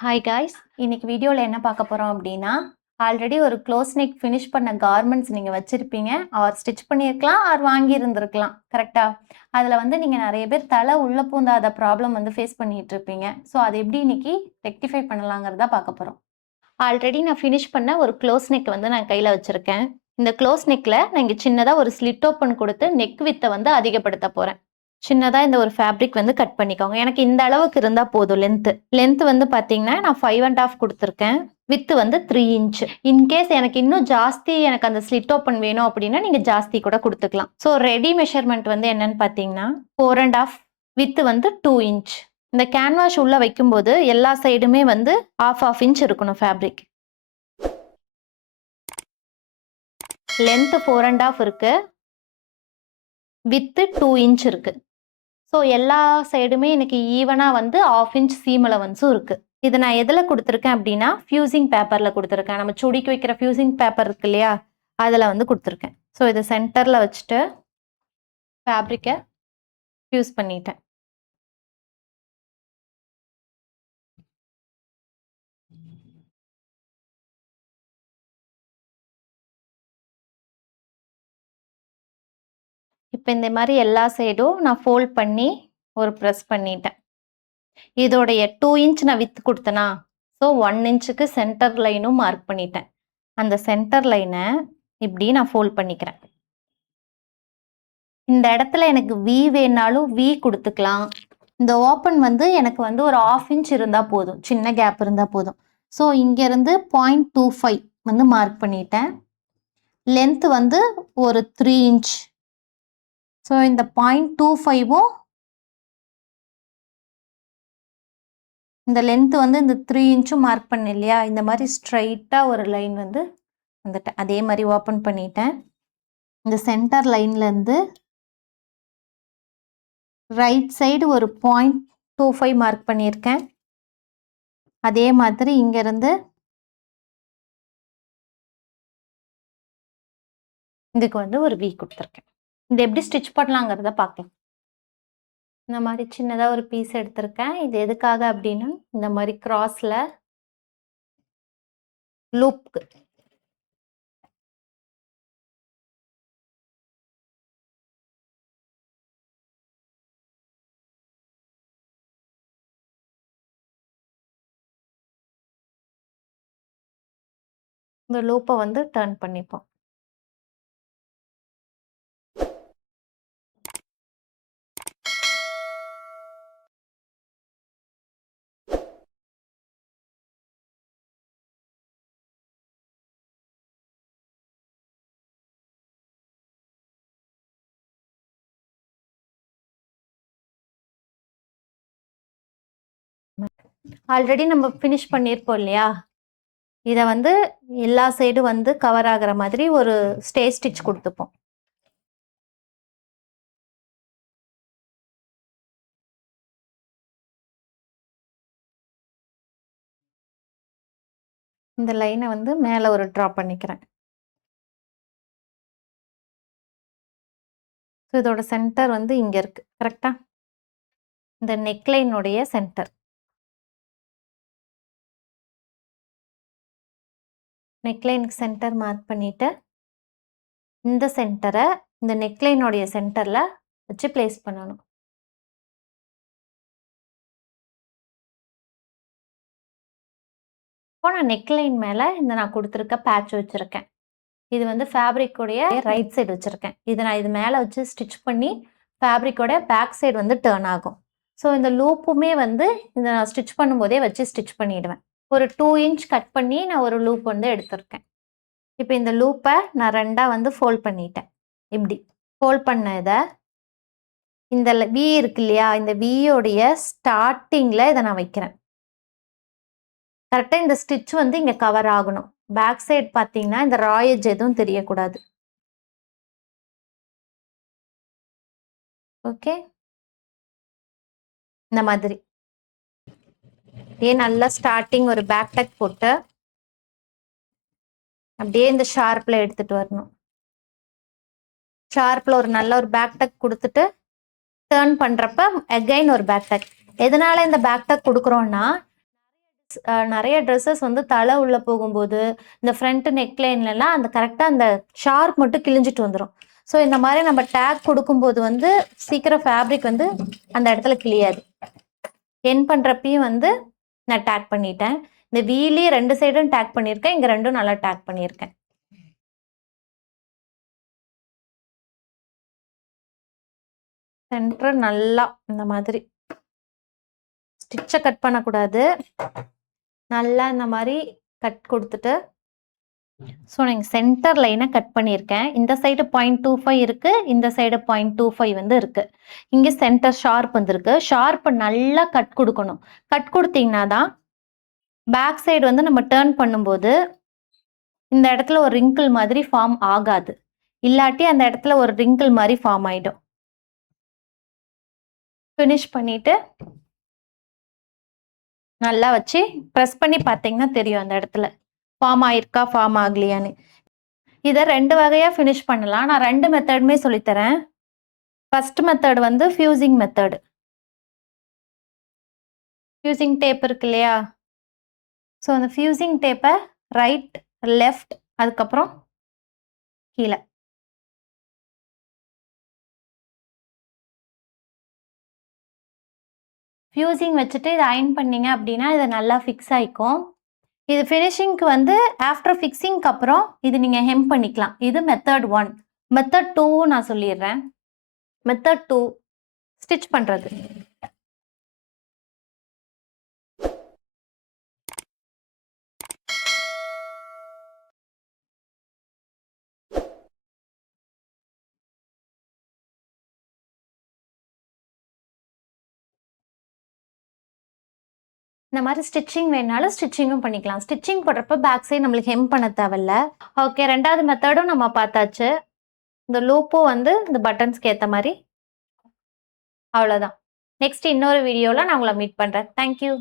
Hi guys, இன்னைக்கு வீடியோவில் என்ன பார்க்க போகிறோம் அப்படின்னா, ஆல்ரெடி ஒரு க்ளோஸ் நெக் ஃபினிஷ் பண்ண கார்மெண்ட்ஸ் நீங்கள் வச்சுருப்பீங்க, ஆர் ஸ்டிச் பண்ணியிருக்கலாம், ஆர் வாங்கியிருந்திருக்கலாம். கரெக்டாக? அதில் வந்து நீங்கள் நிறைய பேர் தலை உள்ளே பூந்தாத ப்ராப்ளம் வந்து ஃபேஸ் பண்ணிட்டு இருப்பீங்க. ஸோ அதை எப்படி இன்னைக்கு ரெக்டிஃபை பண்ணலாங்கிறத பார்க்க போகிறோம். ஆல்ரெடி நான் ஃபினிஷ் பண்ண ஒரு க்ளோஸ் நெக் வந்து நான் கையில் வச்சுருக்கேன். இந்த க்ளோஸ் நெக்கில் நான் இங்கே சின்னதாக ஒரு ஸ்லிட் ஓப்பன் கொடுத்து நெக் வித்தை வந்து அதிகப்படுத்த போகிறேன். சின்னதா இந்த ஒரு ஃபேப்ரிக் வந்து கட் பண்ணிக்கோங்க. எனக்கு இந்த அளவுக்கு இருந்தா போதும் லென்த். லென்த் வந்து பார்த்தீங்கன்னா, நான் 5 1/2 குடுத்துருக்கேன். விட்த் வந்து 3 இன்ச். இன்கேஸ் எனக்கு இன்னும் ஜாஸ்தி எனக்கு அந்த ஸ்லிட் ஓப்பன் வேணும் அப்படின்னா, நீங்க ஜாஸ்தி கூட குடுத்துக்கலாம். ஸோ ரெடி மெஷர்மென்ட் வந்து என்னன்னு பார்த்தீங்கன்னா, 4 1/2 விட்த் வந்து 2 இன்ச். இந்த கேன்வாஷ் உள்ள வைக்கும்போது எல்லா சைடுமே வந்து 1/2 இன்ச் இருக்கணும் ஃபேப்ரிக். லென்த் 4 1/2 இருக்கு. விட்த் 2 இன்ச் இருக்கு. ஸோ எல்லா சைடுமே எனக்கு ஈவனா வந்து 1/2 இன்ச் சீம் அலவன்ஸும் இருக்கு. இதை நான் எதில் கொடுத்துருக்கேன் அப்படின்னா, ஃபியூசிங் பேப்பரில் கொடுத்துருக்கேன். நம்ம சுடிக்கு வைக்கிற ஃபியூசிங் பேப்பர் இருக்கு இல்லையா, அதில் வந்து கொடுத்துருக்கேன். ஸோ இதை சென்டரில் வச்சுட்டு ஃபேப்ரிக்கை ஃபியூஸ் பண்ணிட்டேன். இப்போ இந்த மாதிரி எல்லா சைடும் நான் ஃபோல்ட் பண்ணி ஒரு ப்ரெஸ் பண்ணிட்டேன். இதோடைய 2 இன்ச் நான் வித்து கொடுத்தேனா, ஸோ 1 இன்ச்சுக்கு சென்டர் லைனும் மார்க் பண்ணிட்டேன். அந்த சென்டர் லைனை இப்படி நான் ஃபோல்ட் பண்ணிக்கிறேன். இந்த இடத்துல எனக்கு வி வேணாலும் வி கொடுத்துக்கலாம். இந்த ஓப்பன் வந்து எனக்கு வந்து ஒரு 1/2 இன்ச் இருந்தால் போதும், சின்ன கேப் இருந்தால் போதும். ஸோ இங்கேருந்து 0.25 வந்து மார்க் பண்ணிட்டேன். லென்த் வந்து ஒரு 3 இன்ச். ஸோ இந்த 0.25ம் இந்த லென்த் வந்து இந்த 3 இன்ச்சும் மார்க் பண்ணேன் இல்லையா, இந்த மாதிரி ஸ்ட்ரைட்டாக ஒரு லைன் வந்து வந்துட்டேன். அதே மாதிரி ஓப்பன் பண்ணிட்டேன். இந்த சென்டர் லைன்லேருந்து ரைட் சைடு ஒரு 0.25 மார்க் பண்ணியிருக்கேன். அதே மாதிரி இங்கேருந்து இதுக்கு வந்து ஒரு வி கொடுத்துருக்கேன். இது எப்படி ஸ்டிச் பண்ணலாங்கிறத பார்க்கலாம். இந்த மாதிரி சின்னதாக ஒரு பீஸ் எடுத்திருக்கேன். இது எதுக்காக அப்படின்னா, இந்த மாதிரி கிராஸில் லூப்க்கு இந்த லூப்பை வந்து டர்ன் பண்ணிப்போம். ஆல்ரெடி நம்ம ஃபினிஷ் பண்ணியிருப்போம் இல்லையா, இதை வந்து எல்லா சைடும் வந்து கவர் ஆகிற மாதிரி ஒரு ஸ்டே ஸ்டிச் கொடுத்துப்போம். இந்த லைனை வந்து மேலே ஒரு ட்ரா பண்ணிக்கிறேன். ஸோ இதோட சென்டர் வந்து இங்கே இருக்கு. கரெக்டா? இந்த நெக்லைனுடைய சென்டர். நெக்லைனுக்கு சென்டர் மார்க் பண்ணிட்டு இந்த சென்டரை இந்த நெக்லைனுடைய சென்டரில் வச்சு பிளேஸ் பண்ணணும். இப்போ நான் நெக்லைன் மேலே இந்த நான் கொடுத்துருக்க பேட்ச் வச்சுருக்கேன். இது வந்து ஃபேப்ரிக்கோடைய ரைட் சைடு வச்சுருக்கேன். இதை நான் இது மேலே வச்சு ஸ்டிச் பண்ணி ஃபேப்ரிக்கோட பேக் சைடு வந்து டேர்ன் ஆகும். ஸோ இந்த லூப்புமே வந்து இதை நான் ஸ்டிச் பண்ணும்போதே வச்சு ஸ்டிச் பண்ணிவிடுவேன். ஒரு 2 இன்ச் கட் பண்ணி நான் ஒரு லூப் வந்து எடுத்திருக்கேன். இப்போ இந்த லூப்பை நான் 2ஆக வந்து ஃபோல்ட் பண்ணிட்டேன். இப்படி ஃபோல்ட் பண்ண இதை இந்த வி இருக்கு இல்லையா, இந்த வியோடைய ஸ்டார்டிங்கில் இதை நான் வைக்கிறேன். கரெக்டாக இந்த ஸ்டிச் வந்து இங்கே கவர் ஆகணும். பேக் சைடு பார்த்தீங்கன்னா இந்த ராயேஜ் எதுவும் தெரியக்கூடாது. ஓகே, இந்த மாதிரி நல்லா ஸ்டார்டிங் ஒரு பேக் டக் போட்டு அப்படியே இந்த ஷார்ப்ல எடுத்துட்டு வரணும். ஷார்ப்ல ஒரு நல்ல ஒரு பேக் டக் கொடுத்துட்டு டேர்ன் பண்றப்ப அகைன் ஒரு பேக் டக். எதனால இந்த பேக் டக் கொடுக்குறோம்னா, நெறைய ட்ரெஸ்ஸஸ் வந்து தலை உள்ள போகும்போது, இந்த ஃப்ரண்ட் நெக் லைன்லலாம் அந்த கரெக்ட்டா அந்த ஷார்ப் மட்டும் கிழிஞ்சிட்டு வந்துரும். ஸோ இந்த மாரி நம்ம டேக் குடுக்கும்போது வந்து சீக்கிரம் ஃபேப்ரிக் வந்து அந்த இடத்துல கிழியாது. எண்ட் பண்றப்பயும் வந்து நான் டேக் பண்ணிட்டேன். இந்த வீலயே 2 சைடும் டேக் பண்ணியிருக்கேன். இங்க 2ம் நல்லா டேக் பண்ணியிருக்கேன். சென்டர் நல்லா இந்த மாதிரி ஸ்டிச்ச கட் பண்ணக்கூடாது. நல்லா இந்த மாரி கட் குடுத்துட்டு ஸோ நீங்க சென்டர் லைன கட் பண்ணியிருக்கேன். இந்த சைடு 0.25 இருக்கு. இந்த சைடு 0.25 வந்து இருக்கு. இங்க சென்டர் ஷார்ப் வந்திருக்கு. ஷார்ப் நல்லா கட் குடுக்கணும். கட் குடுத்தீங்கன்னா தான் பேக் சைடு வந்து நம்ம டர்ன் பண்ணும்போது இந்த இடத்துல ஒரு ரிங்கிள் மாதிரி ஃபார்ம் ஆகாது. இல்லாட்டி அந்த இடத்துல ஒரு ரிங்கிள் மாரி ஃபார்ம் ஆயிடும். ஃபினிஷ் பண்ணிட்டு நல்லா வச்சு பிரஸ் பண்ணி பார்த்தீங்கன்னா தெரியும் அந்த இடத்துல. ஃபார்ம் ஆயிருக்கா, ஃபார்ம் ஆகலையான்னு. இத 2 வகையா ஃபினிஷ் பண்ணலாம். நான் 2 மெத்தடுமே சொல்லித் தரேன். ஃபர்ஸ்ட் மெத்தட் வந்து ஃபியூசிங் மெத்தட். ஃபியூசிங் டேப் இருக்கு இல்லையா? ஸோ அந்த ஃபியூசிங் டேப்ப ரைட், லெஃப்ட் அதுக்கப்புறம் கீழ. ஃபியூசிங் வச்சுட்டு இத அயர்ன் பண்ணீங்க அப்படின்னா, இது நல்லா ஃபிக்ஸ் ஆயிக்கும். இது ஃபினிஷிங்க்கு வந்து ஆஃப்டர் ஃபிக்ஸிங்க்கு அப்புறம் இது நீங்க ஹெம் பண்ணிக்கலாம். இது மெத்தட் 1. மெத்தட் 2 நான் சொல்லிடுறேன். மெத்தட் 2 ஸ்டிச் பண்றது. இந்த மாரி ஸ்டிச்சிங் வேணுனாலும் ஸ்டிச்சிங்கும் பண்ணிக்கலாம். ஸ்டிச்சிங் போடுறப்ப பேக் சைடு நம்மளுக்கு ஹெம் பண்ண தேவையில்ல. ஓகே 2வது மெத்தடும் நம்ம பார்த்தாச்சு. இந்த லூப்பும் வந்து இந்த பட்டன்ஸ்க்கு ஏத்த மாரி அவ்வளோதான். நெக்ஸ்ட் இன்னொரு வீடியோல நான் உங்கள மீட் பண்றேன். Thank you.